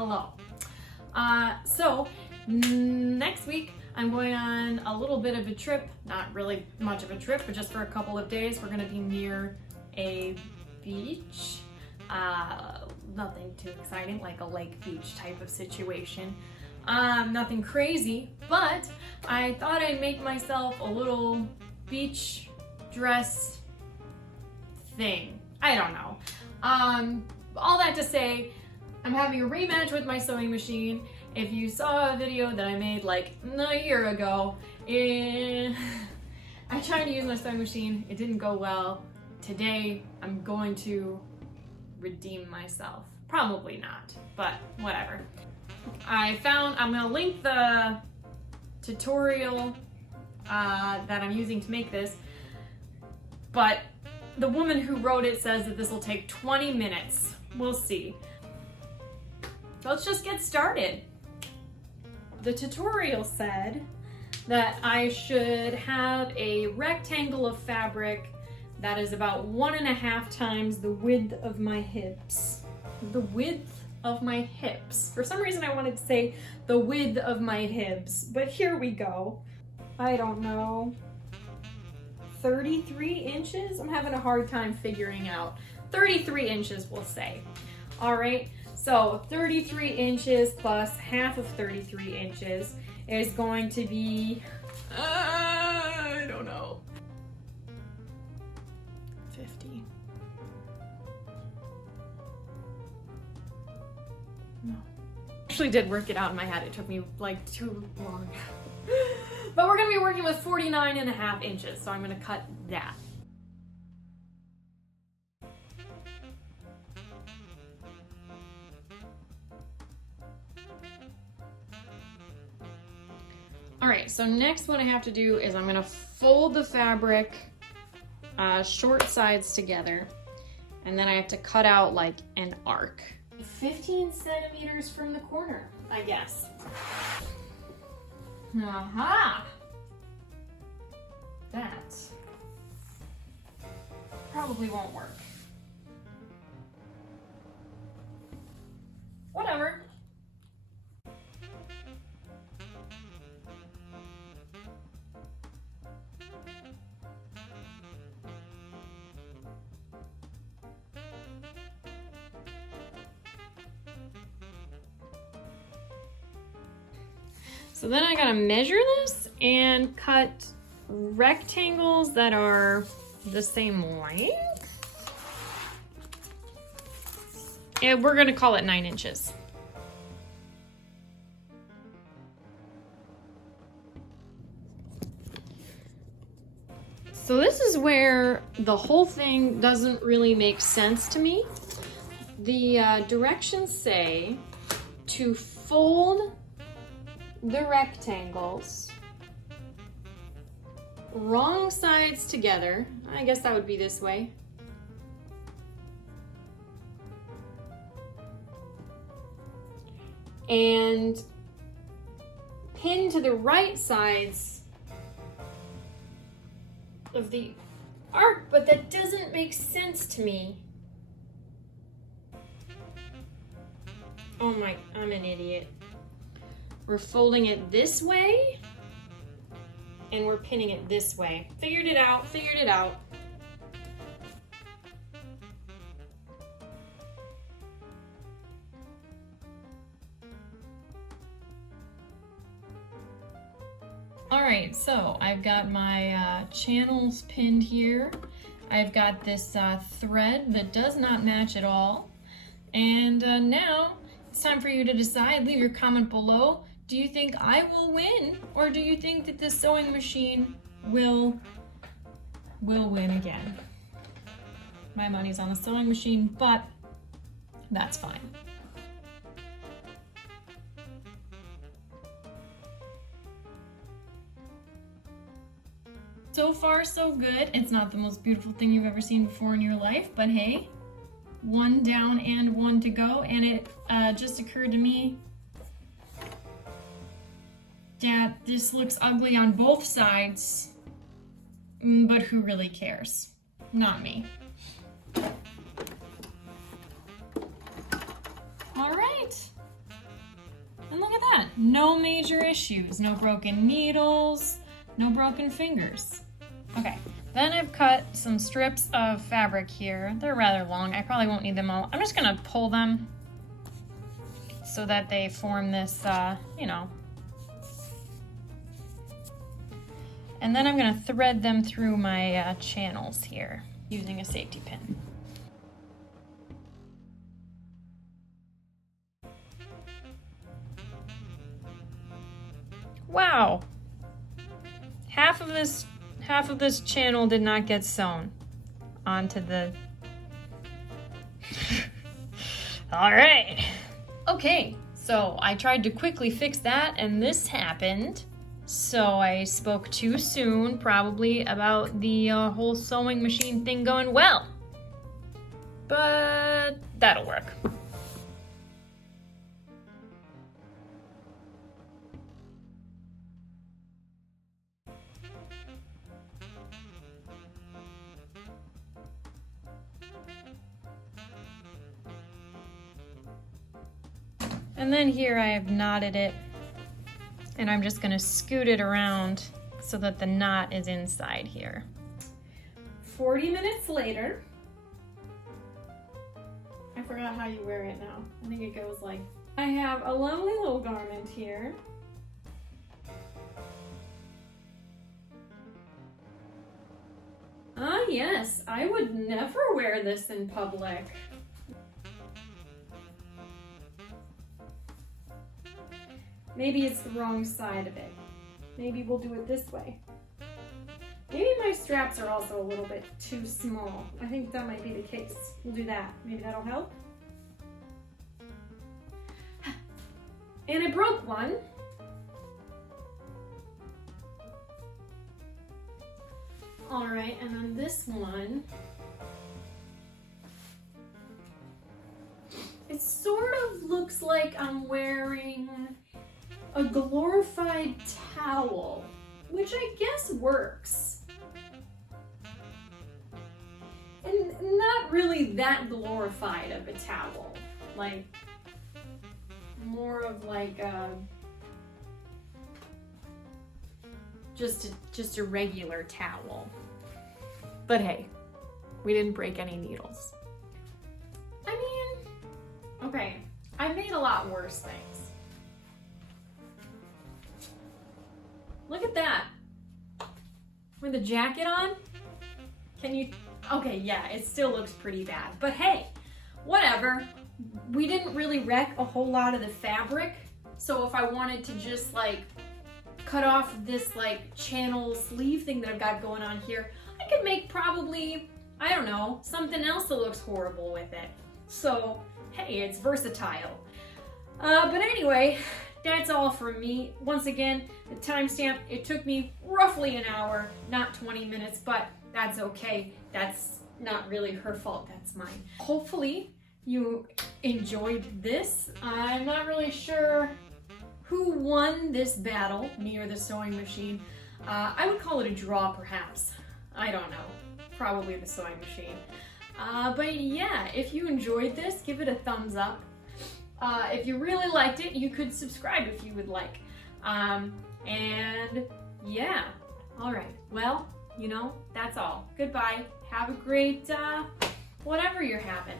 hello. So next week I'm going on a little bit of a trip, not really much of a trip, but just for a couple of days. We're gonna be near a beach. Nothing too exciting, like a lake beach type of situation. Nothing crazy, but I thought I'd make myself a little beach dress thing. I don't know. All that to say, I'm having a rematch with my sewing machine. If you saw a video that I made like a year ago, I tried to use my sewing machine. It didn't go well. Today, I'm going to redeem myself. Probably not, but whatever. I'm gonna link the tutorial that I'm using to make this, but the woman who wrote it says that this will take 20 minutes. We'll see. Let's just get started. The tutorial said that I should have a rectangle of fabric that is about 1.5 times the width of my hips. The width of my hips. For some reason I wanted to say the width of my hips, but here we go. I don't know. 33 inches? I'm having a hard time figuring out. 33 inches, we'll say. All right, so 33 inches plus half of 33 inches is going to be, I don't know, 50. No. Actually did work it out in my head. It took me like too long. But we're gonna be working with 49.5 inches, so I'm gonna cut that. All right, so next what I have to do is I'm gonna fold the fabric short sides together, and then I have to cut out like an arc. 15 centimeters from the corner, I guess. Aha! That probably won't work. Whatever. So then I gotta measure this and cut rectangles that are the same length. And we're gonna call it 9 inches. So this is where the whole thing doesn't really make sense to me. The directions say to fold the rectangles wrong sides together. I guess that would be this way. And pin to the right sides of the arc, but that doesn't make sense to me. Oh my, I'm an idiot. We're folding it this way, and we're pinning it this way. Figured it out, figured it out. All right, so I've got my channels pinned here. I've got this thread that does not match at all. And now it's time for you to decide. Leave your comment below. Do you think I will win, or do you think that this sewing machine will win again? My money's on the sewing machine, but that's fine. So far, so good. It's not the most beautiful thing you've ever seen before in your life, but hey, one down and one to go, and it just occurred to me that this looks ugly on both sides, but who really cares? Not me. All right, no major issues. No broken needles, no broken fingers. Okay, then I've cut some strips of fabric here. They're rather long. I probably won't need them all. I'm just gonna pull them so that they form this, you know. And then I'm gonna thread them through my channels here using a safety pin. Wow, half of this channel did not get sewn onto the. All right. Okay, so I tried to quickly fix that and this happened. So I spoke too soon, probably, about the whole sewing machine thing going well. But that'll work. And then here I have knotted it, and I'm just gonna scoot it around so that the knot is inside here. 40 minutes later, I forgot how you wear it now. I think it goes like, I have a lovely little garment here. Ah yes, I would never wear this in public. Maybe it's the wrong side of it. Maybe we'll do it this way. Maybe my straps are also a little bit too small. I think that might be the case. We'll do that. Maybe that'll help. And I broke one. All right, and then this one, it sort of looks like I'm wearing a glorified towel, which I guess works. And not really that glorified of a towel, like more of like a just a regular towel. But hey, we didn't break any needles. I mean, okay, I've made a lot worse things. Look at that. With the jacket on? Can you, okay, yeah, it still looks pretty bad. But hey, whatever. We didn't really wreck a whole lot of the fabric. So if I wanted to just like cut off this like channel sleeve thing that I've got going on here, I could make probably, I don't know, something else that looks horrible with it. So, hey, it's versatile. But anyway, that's all from me. Once again, the timestamp, it took me roughly an hour, not 20 minutes, but that's okay. That's not really her fault, that's mine. Hopefully you enjoyed this. I'm not really sure who won this battle, me or the sewing machine. I would call it a draw, perhaps. I don't know. Probably the sewing machine. But yeah, if you enjoyed this, give it a thumbs up. If you really liked it, you could subscribe if you would like. And yeah, all right. Well, you know, that's all. Goodbye. Have a great, whatever you're having.